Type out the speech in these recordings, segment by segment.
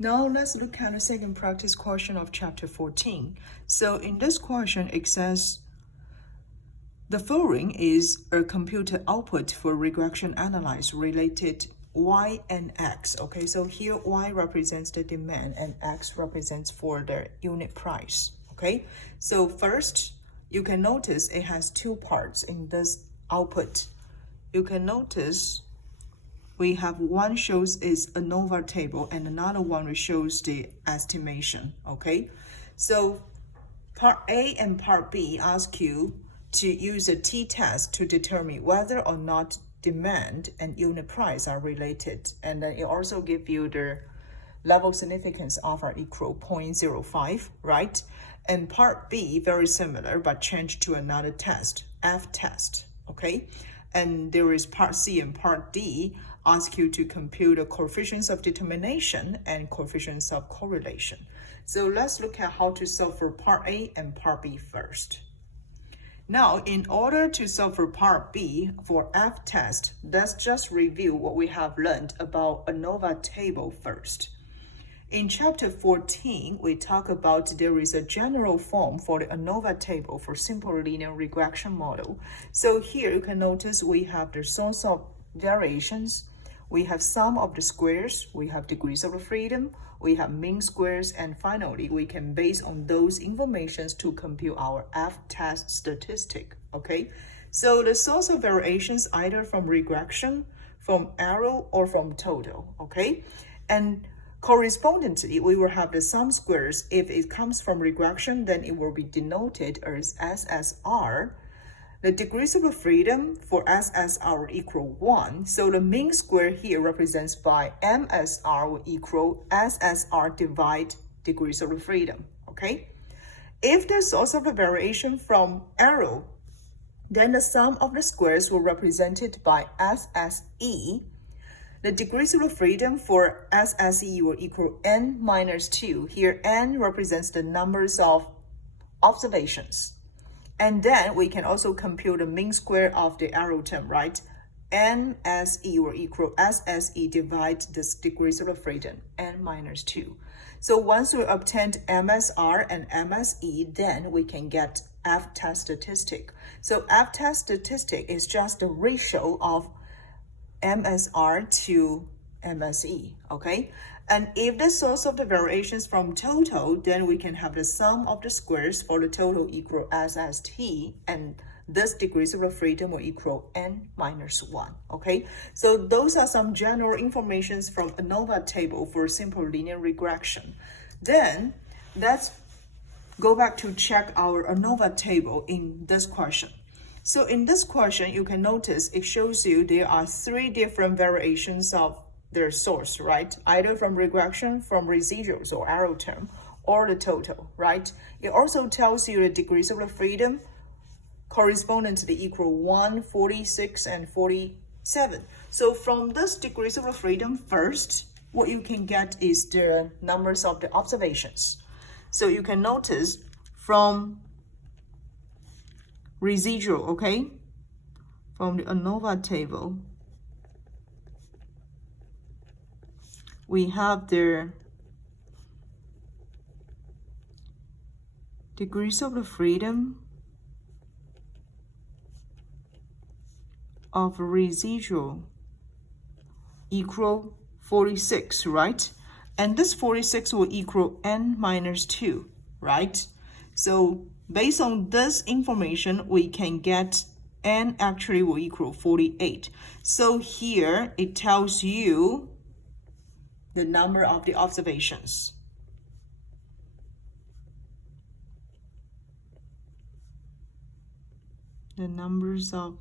Now let's look at the second practice question of chapter 14. So in this question, it says, the following is a computer output for regression analysis related Y and X. Okay, so here Y represents the demand and X represents for the unit price. Okay, so first, you can notice it has two parts in this output. You can notice we have one shows is ANOVA table and another one shows the estimation. Okay, so part A and part B ask you to use a t-test to determine whether or not demand and unit price are related, and then it also gives you the level significance of are equal 0.05, right? And part B very similar but changed to another test, F test. Okay, and there is part C and part D ask you to compute the coefficients of determination and coefficients of correlation. So let's look at how to solve for part A and part B first. Now, in order to solve for part B for F test, let's just review what we have learned about ANOVA table first. In chapter 14, we talk about there is a general form for the ANOVA table for simple linear regression model. So here you can notice we have the source of variations, we have sum of the squares, we have degrees of freedom, we have mean squares, and finally, we can base on those informations to compute our F-test statistic, okay? So the source of variations either from regression, from error, or from total, okay? And correspondingly, we will have the sum squares. If it comes from regression, then it will be denoted as SSR. The degrees of freedom for SSR will equal 1. So the mean square here represents by MSR will equal SSR divide degrees of freedom, okay? If the source of the variation from error, then the sum of the squares will represented by SSE. The degrees of freedom for SSE will equal n minus 2. Here n represents the numbers of observations. And then we can also compute the mean square of the error term, right? NSE will equal SSE divide the degrees of freedom, n minus 2. So once we obtained MSR and MSE, then we can get F-test statistic. So F-test statistic is just the ratio of MSR to MSE, okay? And if the source of the variations from total, then we can have the sum of the squares for the total equal SST, and this degrees of freedom will equal n minus 1, okay? So those are some general informations from ANOVA table for simple linear regression. Then let's go back to check our ANOVA table in this question. So in this question, you can notice it shows you there are 3 different variations of their source, right? Either from regression, from residuals or error term, or the total, right? It also tells you the degrees of freedom correspondingly equal 1, 46, and 47. So from this degrees of freedom first, what you can get is the numbers of the observations. So you can notice from residual, okay? From the ANOVA table, we have the degrees of the freedom of residual equal 46, right? And this 46 will equal n minus 2, right? So based on this information, we can get n actually will equal 48. So here it tells you the number of the observations. The numbers of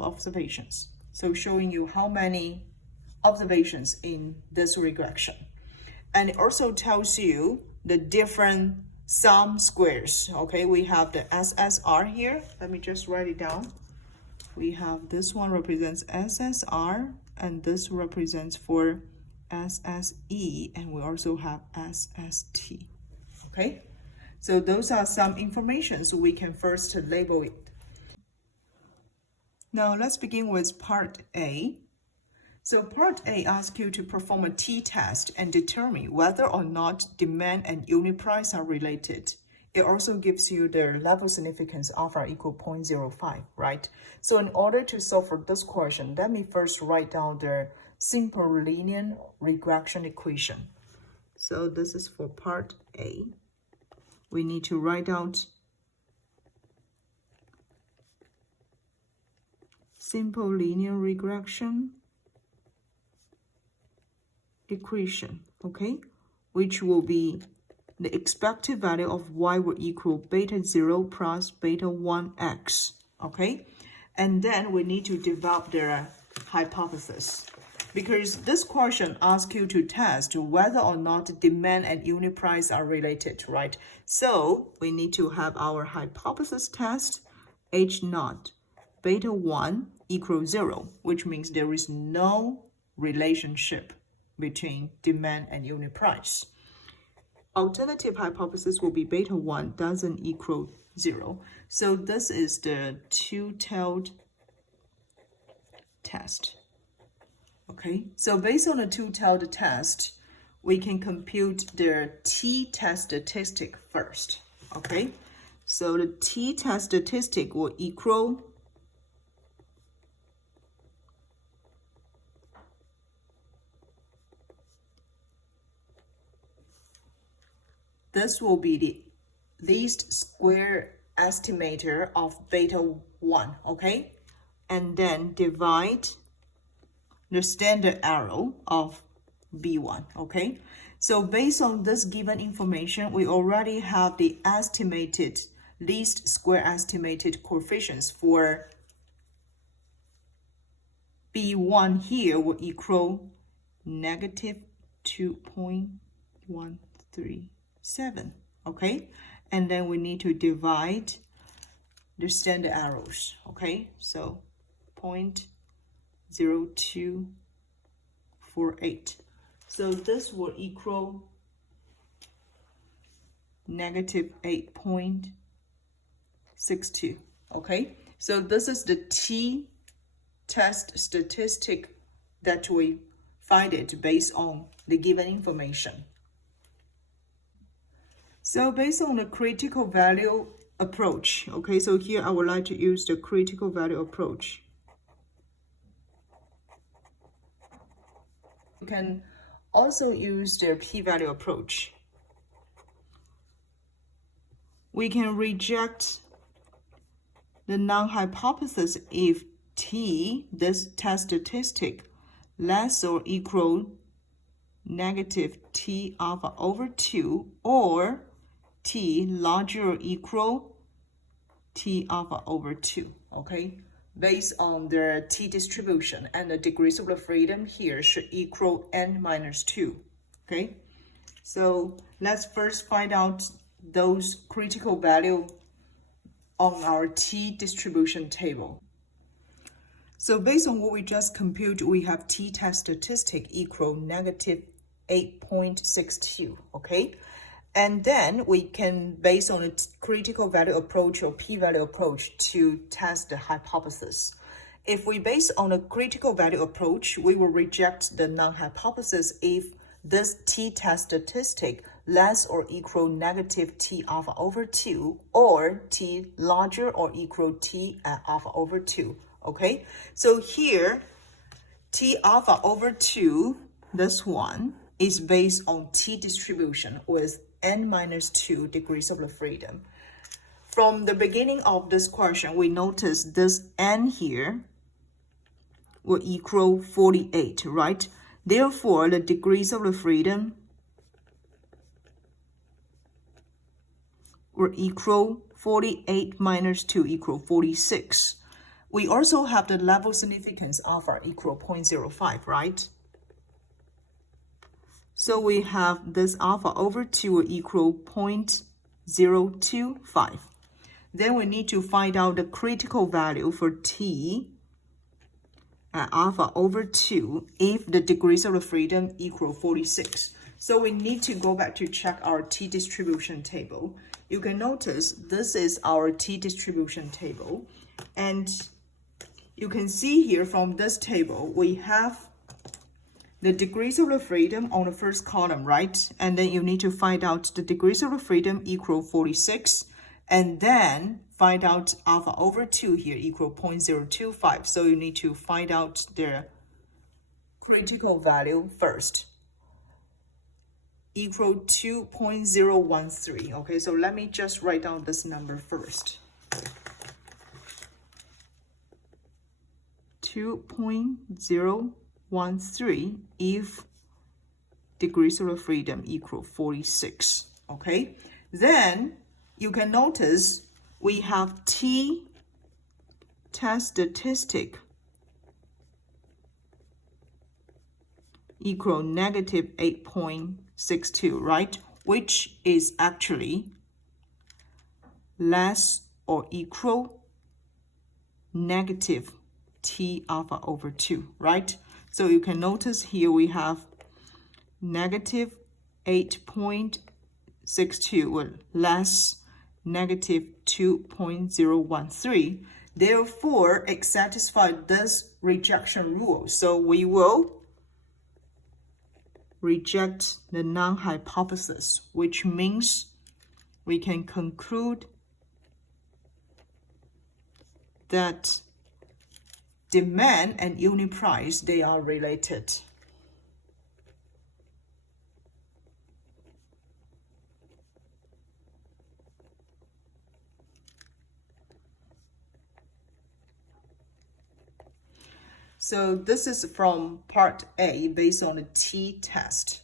observations. So showing you how many observations in this regression. And it also tells you the different sum squares. Okay, we have the SSR here. Let me just write it down. We have this one represents SSR, and this represents for SSE, and we also have SST. Okay, so those are some information, so we can first label it. Now let's begin with part A. So part A asks you to perform a t-test and determine whether or not demand and unit price are related. It also gives you the level significance alpha equal 0.05, right? So in order to solve for this question, let me first write down the simple linear regression equation. So this is for part A. We need to write out simple linear regression equation, okay, which will be the expected value of y will equal beta 0 plus beta 1x, okay? And then we need to develop the hypothesis, because this question asks you to test whether or not demand and unit price are related, right? So we need to have our hypothesis test h naught beta 1 equals 0, which means there is no relationship between demand and unit price. Alternative hypothesis will be beta 1 doesn't equal 0. So this is the two-tailed test. Okay, so based on the two-tailed test, we can compute the t-test statistic first. Okay, so the t-test statistic will equal this will be the least square estimator of beta 1, okay? And then divide the standard error of B1, okay? So based on this given information, we already have the estimated least square estimated coefficients for B1 here will equal negative 2.137, okay? And then we need to divide the standard errors, okay? So 0.0248. So this will equal negative 8.62, okay? So this is the t-test statistic that we find it based on the given information. So based on the critical value approach, okay, so here I would like to use the critical value approach. You can also use the p-value approach. We can reject the non-hypothesis if t, this test statistic, less or equal negative t alpha over 2, or t larger or equal t alpha over 2, okay? Based on the t distribution, and the degrees of freedom here should equal n minus 2, okay? So let's first find out those critical value on our t distribution table. So based on what we just computed, we have t-test statistic equal negative 8.62, okay? And then we can, based on a critical value approach or p-value approach, to test the hypothesis. If we base on a critical value approach, we will reject the non-hypothesis if this t-test statistic less or equal negative t alpha over 2, or t larger or equal t alpha over 2, okay? So here, t alpha over 2, this one, is based on t distribution with n minus 2 degrees of freedom. From the beginning of this question, we notice this n here will equal 48, right? Therefore, the degrees of freedom will equal 48 minus 2 equal 46. We also have the level significance alpha equal 0.05, right? So we have this alpha over 2 will equal 0.025. Then we need to find out the critical value for t at alpha over 2 if the degrees of freedom equal 46. So we need to go back to check our t distribution table. You can notice this is our t distribution table. And you can see here from this table, we have the degrees of the freedom on the first column, right? And then you need to find out the degrees of the freedom equal 46, and then find out alpha over 2 here equal 0.025. So you need to find out their critical value first, equal to 0.013. Okay, so let me just write down this number first. 2.013 if degrees of freedom equal 46. Okay, then you can notice we have t-test statistic equal negative 8.62, right? Which is actually less or equal negative T alpha over 2, right? So you can notice here we have negative 8.62 or less negative 2.013. Therefore, it satisfies this rejection rule. So we will reject the null hypothesis, which means we can conclude that demand and unit price, they are related. So this is from part A based on the t-test.